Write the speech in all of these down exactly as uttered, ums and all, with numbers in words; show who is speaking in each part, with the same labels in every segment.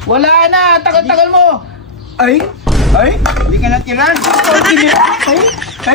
Speaker 1: Wala na, tagal-tagal mo.
Speaker 2: Ay! Ay!
Speaker 3: Hindi ka natiran.
Speaker 2: Ay! Ay!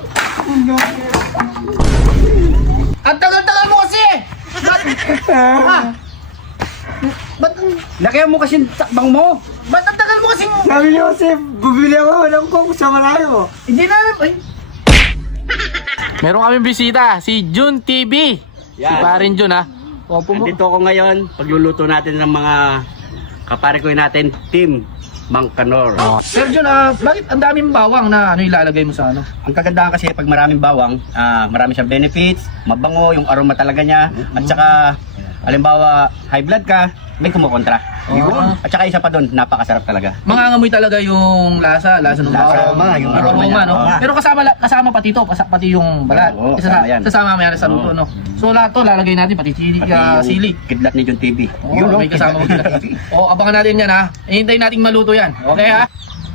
Speaker 1: Ang tagal-tagal mo kasi. Ba't? Ha? Ba't,
Speaker 3: Laki mo kasi takbang mo.
Speaker 1: ba't ang tagal mo kasi?
Speaker 2: Sabi ni Jose, bubili ako ng coke sa malayo.
Speaker 1: Hindi na, ay.
Speaker 4: Meron kaming bisita, si Jun T V. Si
Speaker 3: Yan.
Speaker 4: Parin Jun ha. Opo mo.
Speaker 3: Nandito ako ngayon, pagluluto natin ng mga kapare ko natin, Team Mangkanor.
Speaker 1: Sir Jun, ah, bakit ang daming bawang na ano ilalagay mo sa ano?
Speaker 3: Ang kagandahan kasi pag maraming bawang, ah, marami siyang benefits, mabango, yung aroma talaga niya, at saka, halimbawa, high blood ka, may kumukontra.
Speaker 1: Yun.
Speaker 3: At saka isa pa doon, napakasarap talaga.
Speaker 1: Mangangamoy talaga yung lasa, lasa ng
Speaker 3: Lasa,
Speaker 1: bawang.
Speaker 3: yung
Speaker 1: Yung
Speaker 3: aroma
Speaker 1: aroma,
Speaker 3: niya.
Speaker 1: no?
Speaker 3: Oo.
Speaker 1: Pero kasama kasama pati to, kas- pati yung balat.
Speaker 3: Oo,
Speaker 1: Isa-
Speaker 3: kasama yan.
Speaker 1: Sasama mo yan sa luto,
Speaker 3: Oo.
Speaker 1: no? So lahat to lalagay natin pati chili,
Speaker 3: Pati
Speaker 1: ah,
Speaker 3: yung
Speaker 1: sili.
Speaker 3: kidlat ni John T V.
Speaker 1: Oo,
Speaker 3: Yun, no?
Speaker 1: may kasama ko sila. Oo, abangan natin yan ha. Hihintayin nating maluto yan. Okay ha?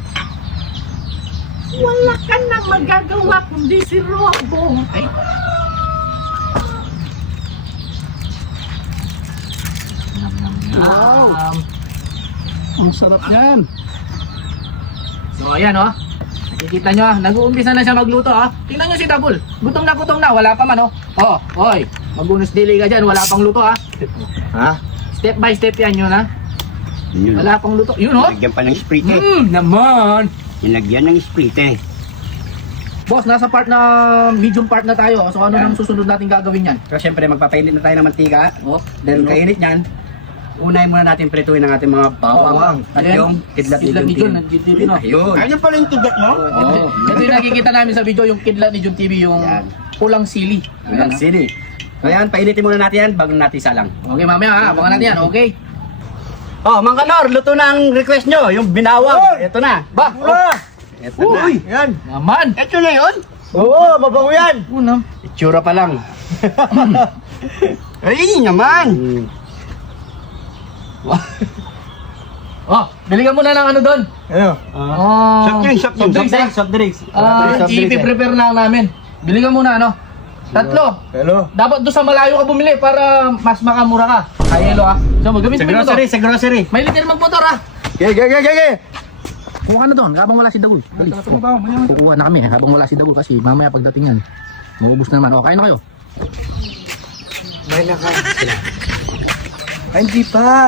Speaker 5: Wala ka na magagawa kundi si Robo.
Speaker 1: Ay.
Speaker 2: Wow! Ang sarap yan.
Speaker 1: So ayan oh. Nakikita nyo ah, nag-uumpisa na siya magluto ah. Tingnan nyo si Dabul. Gutom na gutom na, wala pa man oh. Oh, oy. Magunus dili ka dyan, wala pang luto ah.
Speaker 3: Ha?
Speaker 1: Step by step yan yun ah.
Speaker 3: Yun.
Speaker 1: Wala pang luto. Yun oh.
Speaker 3: Nilagyan pa ng sprite.
Speaker 1: Hmm, naman.
Speaker 3: Nilagyan ng sprite.
Speaker 1: Boss, nasa part na medium part na tayo. So ano nang susunod natin gagawin yan?
Speaker 3: So syempre magpapainit na tayo ng mantika.
Speaker 1: Oh,
Speaker 3: Dahil kainit niyan, unahin muna natin prituin ang ating mga bawang. At
Speaker 1: Ayan.
Speaker 3: yung kidlat ni
Speaker 1: Kidlat
Speaker 3: John
Speaker 1: ni
Speaker 3: T V.
Speaker 1: John, ng John T V, no?
Speaker 3: Ayun.
Speaker 2: Ayun pala yung tigat mo?
Speaker 1: Oh, ito, ito yung nakikita namin sa video, yung kidlat ni John T V, yung
Speaker 3: Yan.
Speaker 1: pulang sili.
Speaker 3: Ayan,
Speaker 1: Ayan,
Speaker 3: sili. So yan, painitin muna natin yan bago natin salang.
Speaker 1: okay, mamaya ha, abangan natin yan, okay?
Speaker 3: Oh, Mang Kanor, luto na ang request nyo, yung binawang. Ito na.
Speaker 1: Ba, oh,
Speaker 3: Ito na.
Speaker 2: Uy! Yan!
Speaker 1: naman!
Speaker 2: Ito na yun? Oo, mabango yan!
Speaker 1: Unang.
Speaker 3: Itsura pa lang.
Speaker 2: Ay, naman!
Speaker 3: Hmm.
Speaker 1: Oh, biligan mo na ng ano doon.
Speaker 2: Ano?
Speaker 1: Oh,
Speaker 2: Soft drink, soft drink,
Speaker 1: soft drinks,
Speaker 3: Soft drinks.
Speaker 1: ah. Ah, i-prepare na lang namin. Biligan mo na ano. Tatlo.
Speaker 2: Hello?
Speaker 1: Dapat doon sa malayo ka bumili para mas makamura ka. Ayelo ah. So,
Speaker 3: Sa
Speaker 1: magamit mo ito.
Speaker 3: grocery, sa grocery.
Speaker 1: May litin magmotor ah.
Speaker 2: Okay, okay, okay, okay!
Speaker 1: Kuha na doon, habang wala si Dagul. Dali. Kukuha na kami habang wala si Dagul kasi mamaya pagdating yan, maubos na naman. O, kain na kayo.
Speaker 2: May naka... Ay, hindi pa!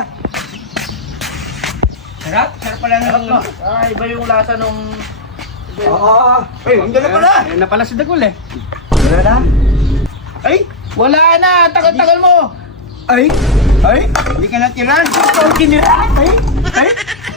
Speaker 1: Sarap? Sarap pala ng ano. Ah, iba yung lasa nung...
Speaker 2: Oo! Ay, ang gala pala!
Speaker 3: Ayun na pala si Dagol eh.
Speaker 2: Wala na?
Speaker 1: Ay! Wala na! Tagal-tagal mo!
Speaker 2: Ay! Ay!
Speaker 3: Hindi ka natiran.
Speaker 2: Ang kinira! Ay! Ay!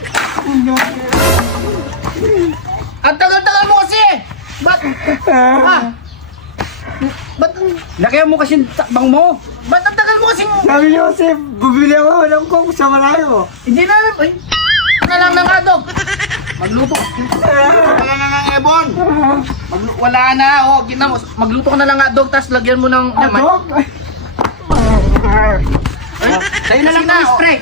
Speaker 1: Ang tagal-tagal mo kasi! Ba't? Ha? Ba't?
Speaker 3: Laki mo kasi takbang mo.
Speaker 1: Ba't ang tagal mo kasi?
Speaker 2: Sabi ni Jose, bubili ako ng coke sa malayo.
Speaker 1: Hindi na... Ay! Na lang ng adog! Magluto.
Speaker 3: Wala na ng ebon.
Speaker 1: Maglu wala na. Oh, gina mo. Magluto ka na lang adog, tapos lagyan mo ng... Ay,
Speaker 2: Coke?
Speaker 1: ay,
Speaker 3: Sa'yo na lang
Speaker 1: Sige
Speaker 3: ng
Speaker 1: na,
Speaker 3: spray.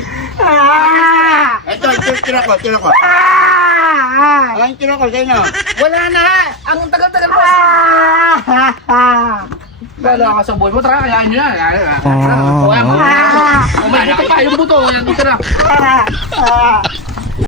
Speaker 2: Ah!
Speaker 3: Ito, ito, tira ko, tira ko.
Speaker 2: Ah!
Speaker 3: Alang tira ko, sa'yo na.
Speaker 1: Wala na! Ang tagal-tagal mo!
Speaker 2: Ah!
Speaker 1: Wala ka sa buhay mo. Tara, kayaan nyo yan. Oh. Kung may buto pa, yung buto. Yan, dito na.
Speaker 2: Ah!